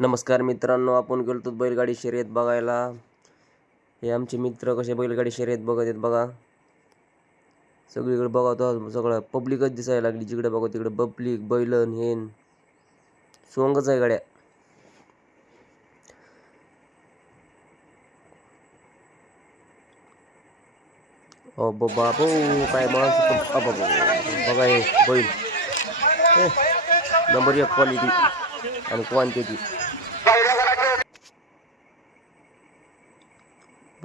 नमस्कार मित्रांनो आपण गेलतो बैलगाडी शर्यत बघायला. हे आमचे मित्र कसे बैलगाडी शर्यत बघत आहेत बघा. सगळीकडे बघावतो सगळं. पब्लिकच दिसायला लागली. जिकडे बघा तिकडे पब्लिक बैलन हेन. सोंगच आहे गाड्या. ओ बाबो काय माणसं बघा हे बैल. नंबर एक क्वालिटी आणि क्वांटिटी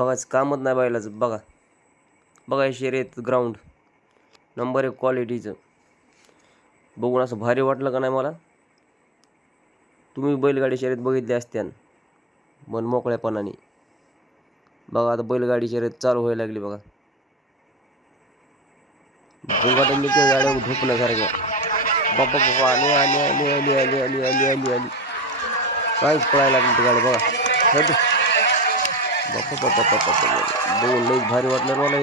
बघाच कामच नाही बैलाचं बघा. बघा हे शर्यत ग्राउंड नंबर एक क्वालिटीचं बघून असं भारी वाटलं का नाही मला? तुम्ही बैलगाडी शर्यत बघितली असत्यान मन मोकळ्यापणाने. बघा आता बैलगाडी शर्यत चालू व्हायला लागली बघा. भुंगाटांनी गाड्या झोपण्यासारख्या बाबा बाप्पा आली आली आली आली आली आली आली आली आली. काहीच पळायला लागली ती गाडी बघा. बापा बापा बापा बघून लई भारी वाटलं मला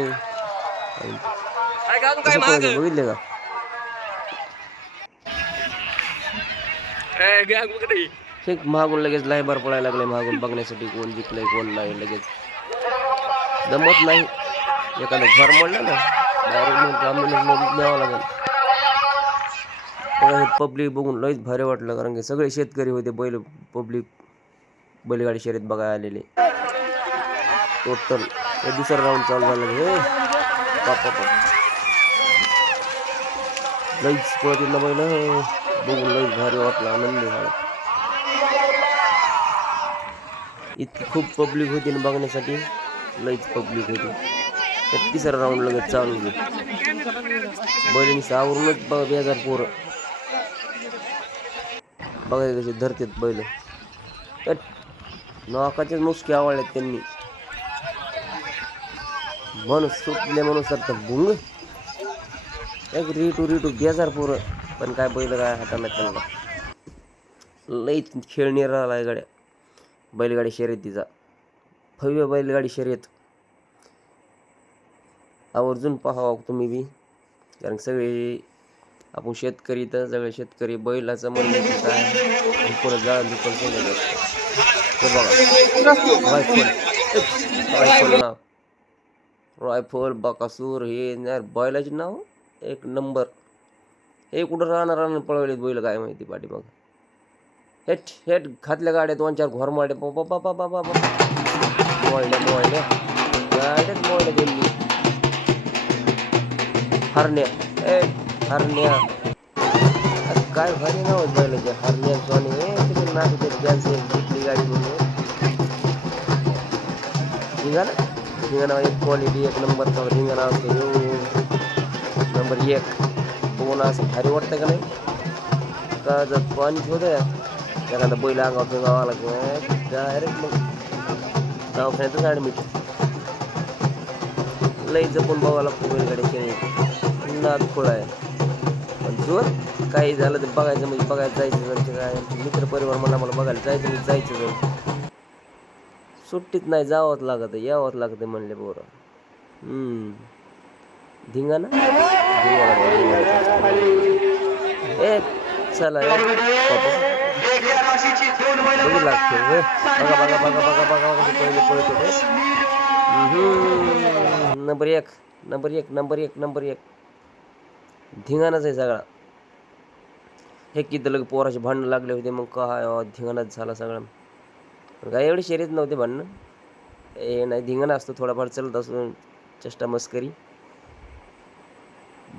हे बघितले का हे महागून लगेच लायबार पडायला लागले महागून बघण्यासाठी कोण जिंकलंय कोण नाही लगेच जमत नाही एखादं घर म्हणलं ना डायरेक्ट लागेल हे पब्लिक बघून लईच भारी वाटलं कारण की सगळे शेतकरी होते बैल पब्लिक बैलगाडी शर्यत बघायला आलेले. टोटल हे दुसरा राऊंड चालू झालं हे बापा बाप लईच पळतील ना बघून लईच भारी वाटला. आनंद झाला. इतकी खूप पब्लिक होती ना बघण्यासाठी लईच पब्लिक होती. तर तिसरा राऊंड लगेच चालू होते. बैलांनी सावरूनच बघा बेजार पोरं. बघा कसे धरतात बैल. तर नाकाचेच मुसके आवडल्यात त्यांनी. माणूस सुटले माणूस तर भुंग. एक रिटू रिटू बेजार पोरं. पण काय बैल काय हाताला त्यांना लईच खेळ निराला गाड्या. बैलगाडी शर्यतीचा भव्य बैलगाडी शर्यत. आवर्जून पाहावा तुम्ही बी. कारण सगळे आपण शेतकरी तर सगळे शेतकरी बैलाचं म्हणलं की काय पुरं जाळ दुकान बघा. रायफल बाकासूर बकासूर हे यार बैलाचे नाव एक नंबर हे कुठं राहणार राहणार पळवले बैल काय माहिती पाठी हेट हेट घातल्या गाड्या दोन चार घोर माडे बाबा बाबा बाबा बा मोडल्या मोळल्या गाड्यात मोळल्या त्यांनी. हरण्या. ए हरण्या. अरे काय भारी नाव बैलाचे. हरण्या स्वानी हे तिथे नाचते गॅस घेतली गाडी म्हणून. रिंगाणा रिंगाणा एक क्वालिटी एक नंबरचा रिंगाणा असतो नंबर एक बघून असं भारी वाटतं का नाही का जर पाणी होतं एखादा बैल अंगावर फिंगावा आला किंवा डायरेक्ट मग दवाखान्यातच ॲडमिट लई जपून बघावं लागतं बैलगाडी खेळ नाद खोळा आहे पण जोर काही झालं तर बघायचं म्हणजे बघायला जायचं म्हणजे काय मित्र परिवार मला मला बघायला जायचं म्हणजे जायचं जण सुट्टीत नाही जावंच लागत यावंच लागते म्हणले पोरं. धिंगा धिंगाणा ए चला लागते बघा बघा बघा बघा बघा बघा पहिले नंबर एक नंबर एक नंबर एक नंबर एक. धिंगाणाच आहे सगळा. हे किती लगे पोराचे भांडणं लागले होते मग काय धिंगाणाच झाला सगळा. काय एवढी शर्यत नव्हते भांडणं हे नाही धिंगाणा असतो थोडाफार चलत असून चष्टा मस्करी.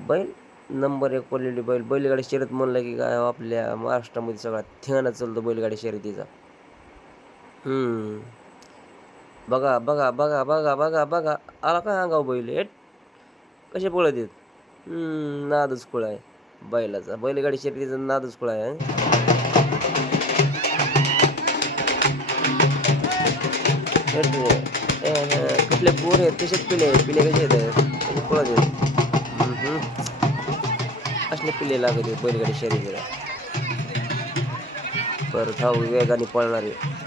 बैल नंबर एक पडलेली बैल. बैलगाडी शर्यत म्हणलं की काय आपल्या महाराष्ट्रामध्ये सगळा धिंगाणा चालतो बैलगाडी शर्यतीचा. हम्म. बघा बघा बघा बघा बघा बघा. आला काय अंगाव बैल? एट कसे पळत आहेत? हम्म, नादच खुळा आहे. बैलाचा बैलगाडी शर्यतीचा नादच खुळा आहे ए, कुठले पोर आहेत तसेच पिले पिले कसे आहेत? कसे पळत आहेत. असले पिले लागत आहेत बैलगाडी शर्यतीला. परत हा वेगाने पळणारे.